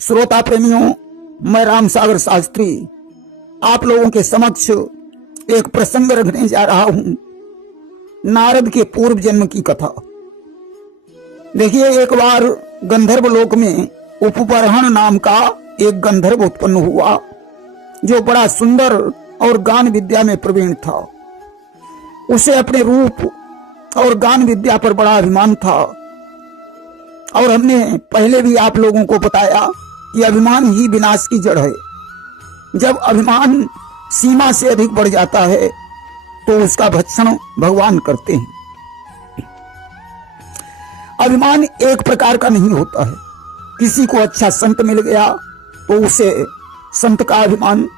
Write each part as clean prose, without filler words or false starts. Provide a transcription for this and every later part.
श्रोता प्रेमियों, मैं राम सागर शास्त्री आप लोगों के समक्ष एक प्रसंग रखने जा रहा हूं, नारद के पूर्व जन्म की कथा। देखिए, एक बार गंधर्व लोक में उपबरहण नाम का एक गंधर्व उत्पन्न हुआ, जो बड़ा सुंदर और गान विद्या में प्रवीण था। उसे अपने रूप और गान विद्या पर बड़ा अभिमान था। और हमने पहले भी आप लोगों को बताया कि अभिमान ही विनाश की जड़ है। जब अभिमान सीमा से अधिक बढ़ जाता है तो उसका भक्षण भगवान करते हैं। अभिमान एक प्रकार का नहीं होता है। किसी को अच्छा संत मिल गया तो उसे संत का अभिमान,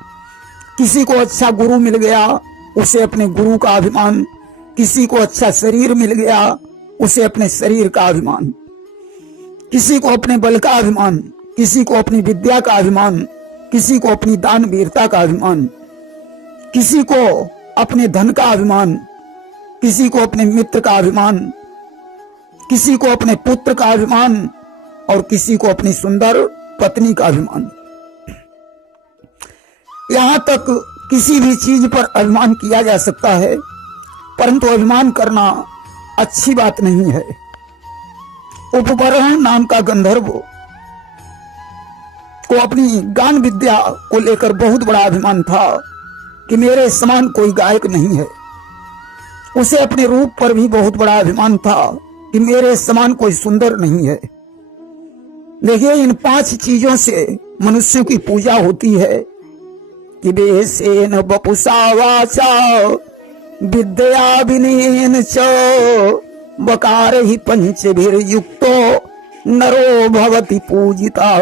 किसी को अच्छा गुरु मिल गया उसे अपने गुरु का अभिमान, किसी को अच्छा शरीर मिल गया उसे अपने शरीर का अभिमान, किसी को अपने बल का अभिमान, किसी को अपनी विद्या का अभिमान, किसी को अपनी दान वीरता का अभिमान, किसी को अपने धन का अभिमान, किसी को अपने मित्र का अभिमान, किसी को अपने पुत्र का अभिमान और किसी को अपनी सुंदर पत्नी का अभिमान। यहां तक किसी भी चीज पर अभिमान किया जा सकता है, परंतु अभिमान करना अच्छी बात नहीं है। उपबरहण नाम का गंधर्व को अपनी गान विद्या को लेकर बहुत बड़ा अभिमान था कि मेरे समान कोई गायक नहीं है। उसे अपने रूप पर भी बहुत बड़ा अभिमान था कि मेरे समान कोई सुंदर नहीं है। देखिए, इन 5 चीजों से मनुष्यों की पूजा होती है कि वेसेन वपुषा वाचा विद्या विनयेन च वकार ही पंचभिर्युक्तो नरो भवति पूजिता।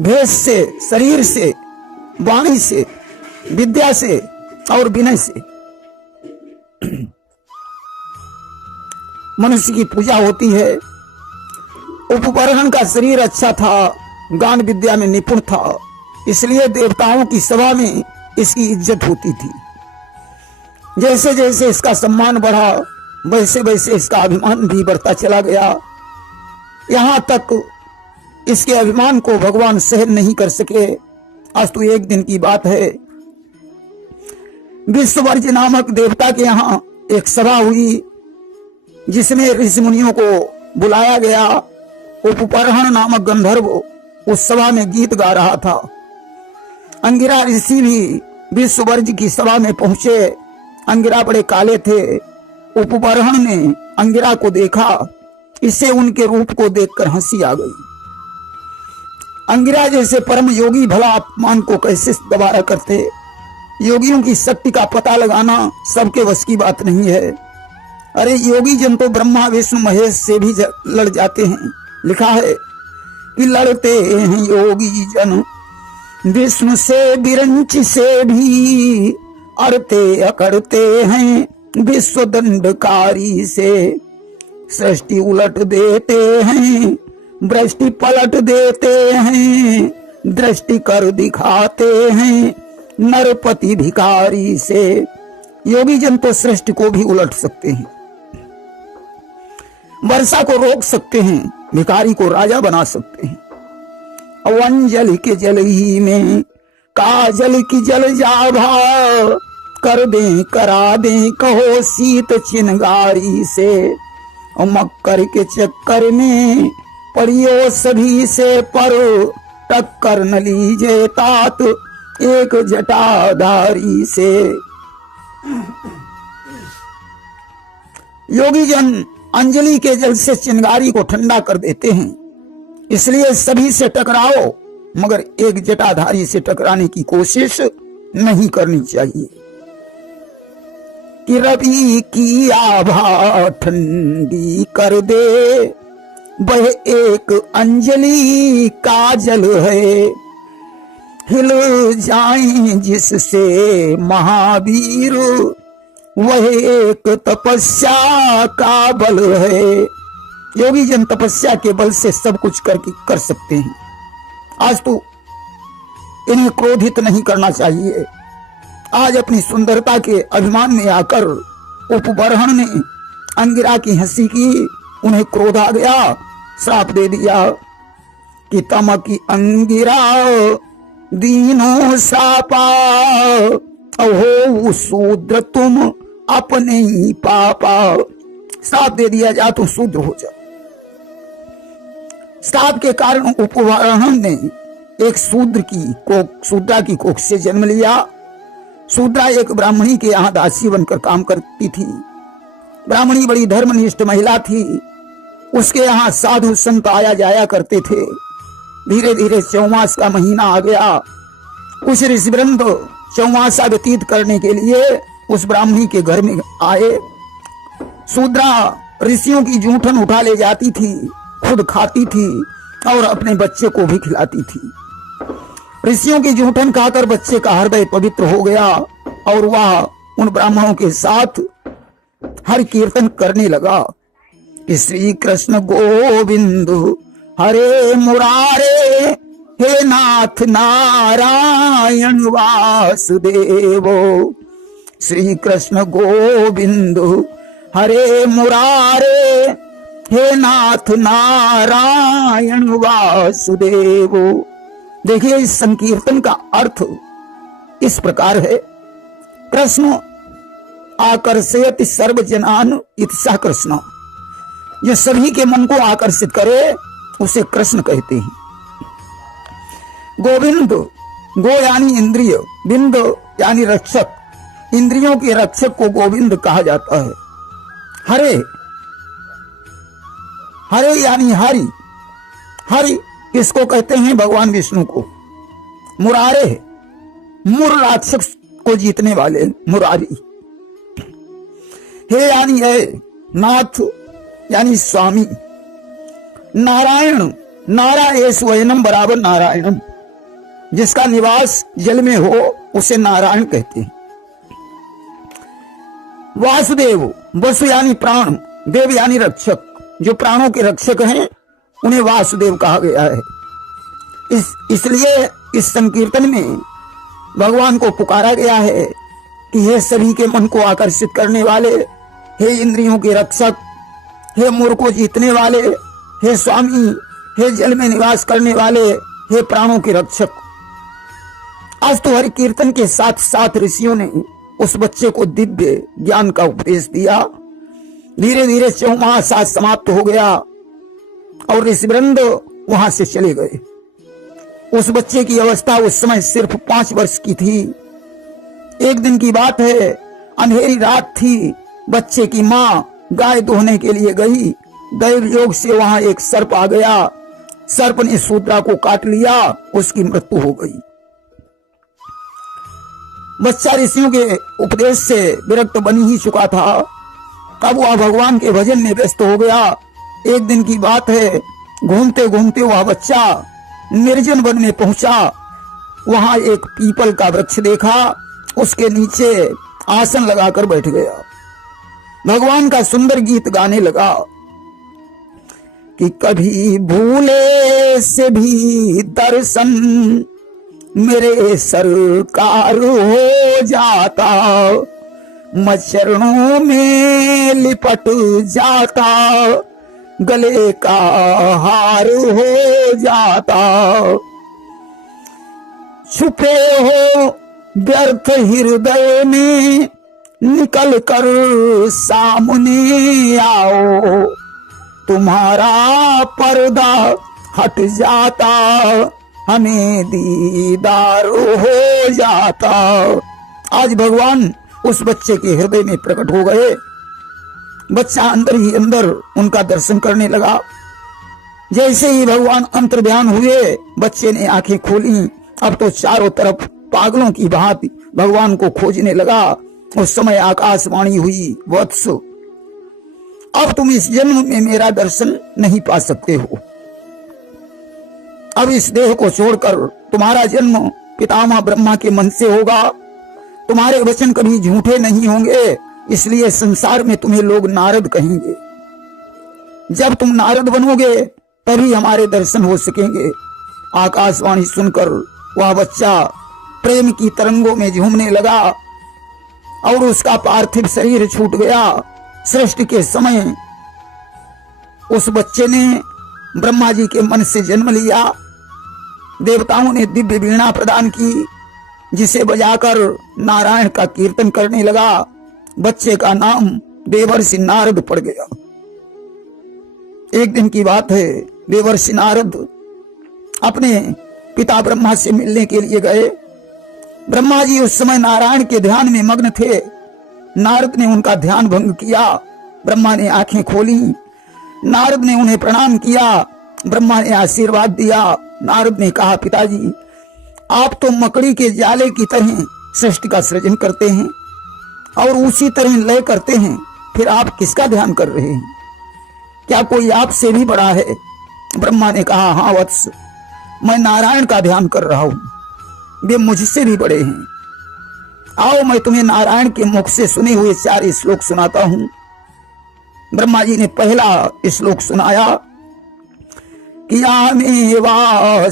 भेष से, शरीर से, वाणी से, विद्या से और विनय से मनुष्य की पूजा होती है। उपबरहण का शरीर अच्छा था, गान विद्या में निपुण था, इसलिए देवताओं की सभा में इसकी इज्जत होती थी। जैसे जैसे इसका सम्मान बढ़ा वैसे वैसे इसका अभिमान भी बढ़ता चला गया। यहां तक इसके अभिमान को भगवान सहन नहीं कर सके। अस्तु एक दिन की बात है, विश्ववर्ज नामक देवता के यहां एक सभा हुई जिसमें ऋषि मुनियों को बुलाया गया। उपबरहण नामक गंधर्व उस सभा में गीत गा रहा था। अंगिरा ऋषि भी विश्ववर्ज की सभा में पहुंचे। अंगिरा बड़े काले थे। उपबरहण ने अंगिरा को देखा, इससे उनके रूप को देखकर हंसी आ गई। अंगिरा जैसे परम योगी भला अपमान को कैसे दोबारा करते। योगियों की शक्ति का पता लगाना सबके वश की बात नहीं है। अरे योगी जन तो ब्रह्मा विष्णु महेश से भी लड़ जाते हैं। लिखा है कि लड़ते हैं योगी जन विष्णु से विरंच से भी, अड़ते अकड़ते हैं विश्व दंडकारी से। सृष्टि उलट देते हैं, दृष्टि पलट देते हैं, दृष्टि कर दिखाते हैं नरपति भिखारी से। योगी जन तो सृष्टि को भी उलट सकते हैं, वर्षा को रोक सकते हैं, भिखारी को राजा बना सकते हैं। अवंजलि के जल ही में काजल की जल जाभा, कर दें करा दें कहो सीत चिनगारी से। और मक्कर के चक्कर में पड़ियो सभी से, पर टक्कर न लीजे तात एक जटाधारी से। योगी जन अंजलि के जल से चिनगारी को ठंडा कर देते हैं, इसलिए सभी से टकराओ मगर एक जटाधारी से टकराने की कोशिश नहीं करनी चाहिए। कि रवि की आभा ठंडी कर दे, वह एक अंजलि का जल है। हिल जाएं जिससे महावीर, वह एक तपस्या का बल है। योगी जन तपस्या के बल से सब कुछ कर सकते हैं। आज तो इन्हें क्रोधित नहीं करना चाहिए। आज अपनी सुंदरता के अभिमान में आकर उपबरहण ने अंगिरा की हंसी की, उन्हें क्रोध आ गया, श्राप दे दिया। कि तमकी अंगिरा दीनो सापा, अहो शूद्र तुम अपने ही पापा। श्राप दे दिया जा तो शूद्र हो जा। श्राप के कारण उपवाहन ने एक शूद्रा की कोख से जन्म लिया। शूद्रा एक ब्राह्मणी के यहाँ दासी बनकर काम करती थी। ब्राह्मणी बड़ी धर्मनिष्ठ महिला थी। उसके यहाँ साधु संत आया जाया करते थे। धीरे धीरे चौमास का महीना आ गया। कुछ ऋषिवृंद चौमासा व्यतीत करने के लिए उस ब्राह्मणी के घर में आए। शूद्रा ऋषियों की जूठन उठा ले जाती थी, खुद खाती थी और अपने बच्चे को भी खिलाती थी। ऋषियों की जूठन खाकर बच्चे का हृदय पवित्र हो गया और वह उन ब्राह्मणों के साथ हर कीर्तन करने लगा कि श्री कृष्ण गोविंद हरे मुरारे, हे नाथ नारायण वासुदेव। श्री कृष्ण गोविंद हरे मुरारे, हे नाथ नारायण वासुदेव। देखिए, इस संकीर्तन का अर्थ इस प्रकार है। कृष्ण आकर्षयति सर्वजनान इत्सा कृष्ण, जो सभी के मन को आकर्षित करे उसे कृष्ण कहते हैं। गोविंद, गो यानी इंद्रिय, बिंद यानी रक्षक, इंद्रियों के रक्षक को गोविंद कहा जाता है। हरे, हरे यानी हरि, हरि किसको कहते हैं? भगवान विष्णु को। मुरारे, मुर राक्षस को जीतने वाले मुरारी। हे यानी है, नाथ यानी स्वामी। नारायण, नारा ए स्वयनम बराबर नारायणम, जिसका निवास जल में हो उसे नारायण कहते हैं। वासुदेव, वसु यानी प्राण, देव यानी रक्षक, जो प्राणों के रक्षक हैं उन्हें वासुदेव कहा गया है। इसलिए इस संकीर्तन में भगवान को पुकारा गया है कि हे सभी के मन को आकर्षित करने वाले, हे इंद्रियों के रक्षक, हे मोर को जीतने वाले, हे स्वामी, हे जल में निवास करने वाले, हे प्राणों के रक्षक। आज तो हरि कीर्तन के साथ साथ ऋषियों ने उस बच्चे को दिव्य ज्ञान का उपदेश दिया। धीरे धीरे चौमास आज समाप्त हो गया और ऋषिवृंद वहां से चले गए। उस बच्चे की अवस्था उस समय सिर्फ 5 वर्ष की थी। एक दिन की बात है, अंधेरी रात थी। बच्चे की माँ गाय दोहने के लिए गई। दैव योग से वहां एक सर्प आ गया। सर्प ने शूद्रा को काट लिया, उसकी मृत्यु हो गई। बच्चा ऋषियों के उपदेश से विरक्त बनी ही चुका था। तब वह भगवान के भजन में व्यस्त हो गया। एक दिन की बात है, घूमते घूमते वह बच्चा निर्जन वन में पहुंचा। वहां एक पीपल का वृक्ष देखा, उसके नीचे आसन लगाकर बैठ गया। भगवान का सुंदर गीत गाने लगा कि कभी भूले से भी दर्शन मेरे सरकार हो जाता, मैं चरणों में लिपट जाता, गले का हार हो जाता। छुपे हो व्यर्थ हृदय में निकल कर सामने आओ, तुम्हारा पर्दा हट जाता, हमें दीदार हो जाता। आज भगवान उस बच्चे के हृदय में प्रकट हो गए। बच्चा अंदर ही अंदर उनका दर्शन करने लगा। जैसे ही भगवान अंतर्ध्यान हुए, बच्चे ने आंखें खोली। अब तो चारों तरफ पागलों की भांति भगवान को खोजने लगा। उस समय आकाशवाणी हुई, वत्स, अब तुम इस जन्म में मेरा दर्शन नहीं पा सकते हो। अब इस देह को छोड़कर तुम्हारा जन्म पितामह ब्रह्मा के मन से होगा। तुम्हारे वचन कभी झूठे नहीं होंगे, इसलिए संसार में तुम्हें लोग नारद कहेंगे। जब तुम नारद बनोगे तभी हमारे दर्शन हो सकेंगे। आकाशवाणी सुनकर वह बच्चा प्रेम की तरंगों में झूमने लगा और उसका पार्थिव शरीर छूट गया। सृष्टि के समय उस बच्चे ने ब्रह्मा जी के मन से जन्म लिया। देवताओं ने दिव्य वीणा प्रदान की, जिसे बजाकर नारायण का कीर्तन करने लगा। बच्चे का नाम देवर्षि नारद पड़ गया। एक दिन की बात है, देवर्षि नारद अपने पिता ब्रह्मा से मिलने के लिए गए। ब्रह्मा जी उस समय नारायण के ध्यान में मग्न थे। नारद ने उनका ध्यान भंग किया। ब्रह्मा ने आंखें खोली। नारद ने उन्हें प्रणाम किया। ब्रह्मा ने आशीर्वाद दिया। नारद ने कहा, पिताजी, आप तो मकड़ी के जाले की तरह सृष्टि का सृजन करते हैं और उसी तरह लय करते हैं, फिर आप किसका ध्यान कर रहे हैं? क्या कोई आपसे भी बड़ा है? ब्रह्मा ने कहा, हाँ वत्स, मैं नारायण का ध्यान कर रहा हूं, वे मुझसे भी बड़े हैं। आओ मैं तुम्हें नारायण के मुख से सुने हुए 4 श्लोक सुनाता हूं। ब्रह्मा जी ने पहला श्लोक सुनाया कि आमेवास्मेवाग्रे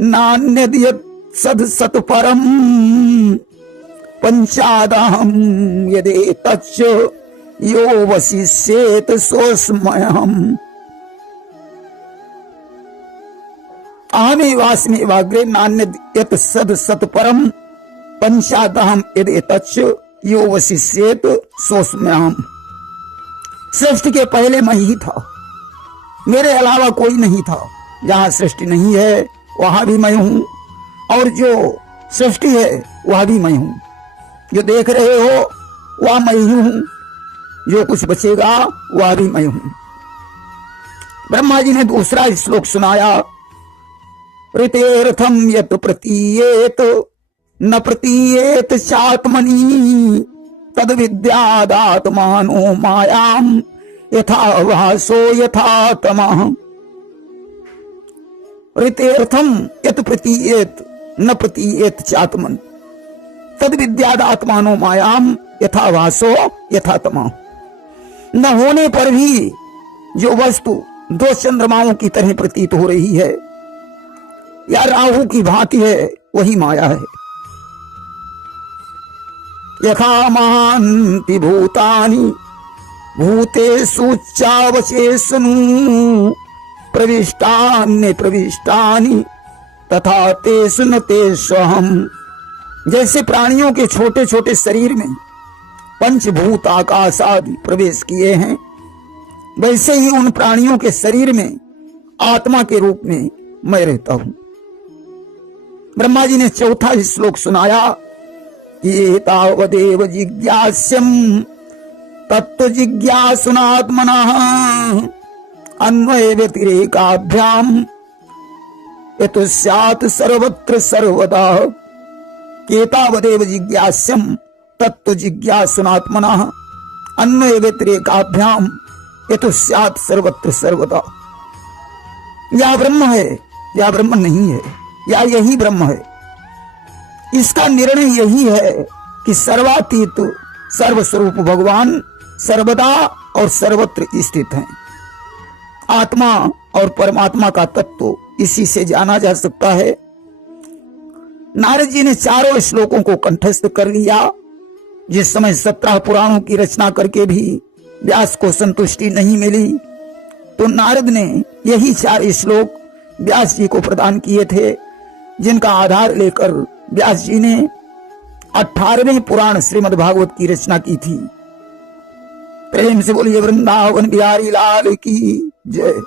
नान्यद्यत् सद सत परम पंचादहम यदे तच्च यो वशिष्येत सोऽस्म्यहम्। आमेवास्मेवाग्रे नान्यद्यत् सद सत परम पंचादहम यदे तच्च यो वशिष्येत सोऽस्म्यहम्। सृष्टि के पहले मैं ही था, मेरे अलावा कोई नहीं था। जहां सृष्टि नहीं है वहां भी मैं हूं, और जो सृष्टि है वह भी मैं हूं। जो देख रहे हो वह मैं ही हूं, जो कुछ बचेगा वह भी मैं हूं। ब्रह्मा जी ने दूसरा श्लोक सुनाया, ऋतेर्थम यत् प्रतीयेत न प्रतीयेत चात्मनि तद विद्यादात्मानो मायाम यथा वासो यथा तमः। ऋतेर्थम यत् प्रतीयेत न प्रतीयेत चात्मन तद विद्यादात्मानो मायाम यथा वासो यथा तमः। न होने पर भी जो वस्तु 2 चंद्रमाओं की तरह प्रतीत हो रही है या राहु की भांति है, वही माया है। यथा महान्ति भूतानि भूतेषु चावचेषनु प्रविष्टानि प्रविष्टानि तथा तेषु न तेष्वहम्। जैसे प्राणियों के छोटे छोटे शरीर में पंचभूत आकाश आदि प्रवेश किए हैं, वैसे ही उन प्राणियों के शरीर में आत्मा के रूप में मैं रहता हूं। ब्रह्मा जी ने चौथा श्लोक सुनाया, ये तावदेव जिज्ञास्यम् तत्व जिज्ञासुनात्मनः अन्वय व्यतिरेकाभ्याम यतो स्यात् सर्वत्र सर्वदा। केतावदेव जिज्ञास्यम् तत्व जिज्ञासुनात्मनः अन्वय व्यतिरेकाभ्याम यतो स्यात् सर्वत्र सर्वदा। या ब्रह्म है या ब्रह्म नहीं है, या यही ब्रह्म है। इसका निर्णय यही है कि सर्वातीत सर्वस्वरूप भगवान सर्वदा और सर्वत्र स्थित हैं। आत्मा और परमात्मा का तत्व इसी से जाना जा सकता है। नारद जी ने 4 श्लोकों को कंठस्थ कर लिया। जिस समय 17 पुराणों की रचना करके भी व्यास को संतुष्टि नहीं मिली, तो नारद ने यही 4 श्लोक व्यास जी को प्रदान किए थे, जिनका आधार लेकर व्यास जी ने 18वें पुराण श्रीमद् भागवत की रचना की थी। प्रेम से बोलिए वृंदावन बिहारी लाल की जय।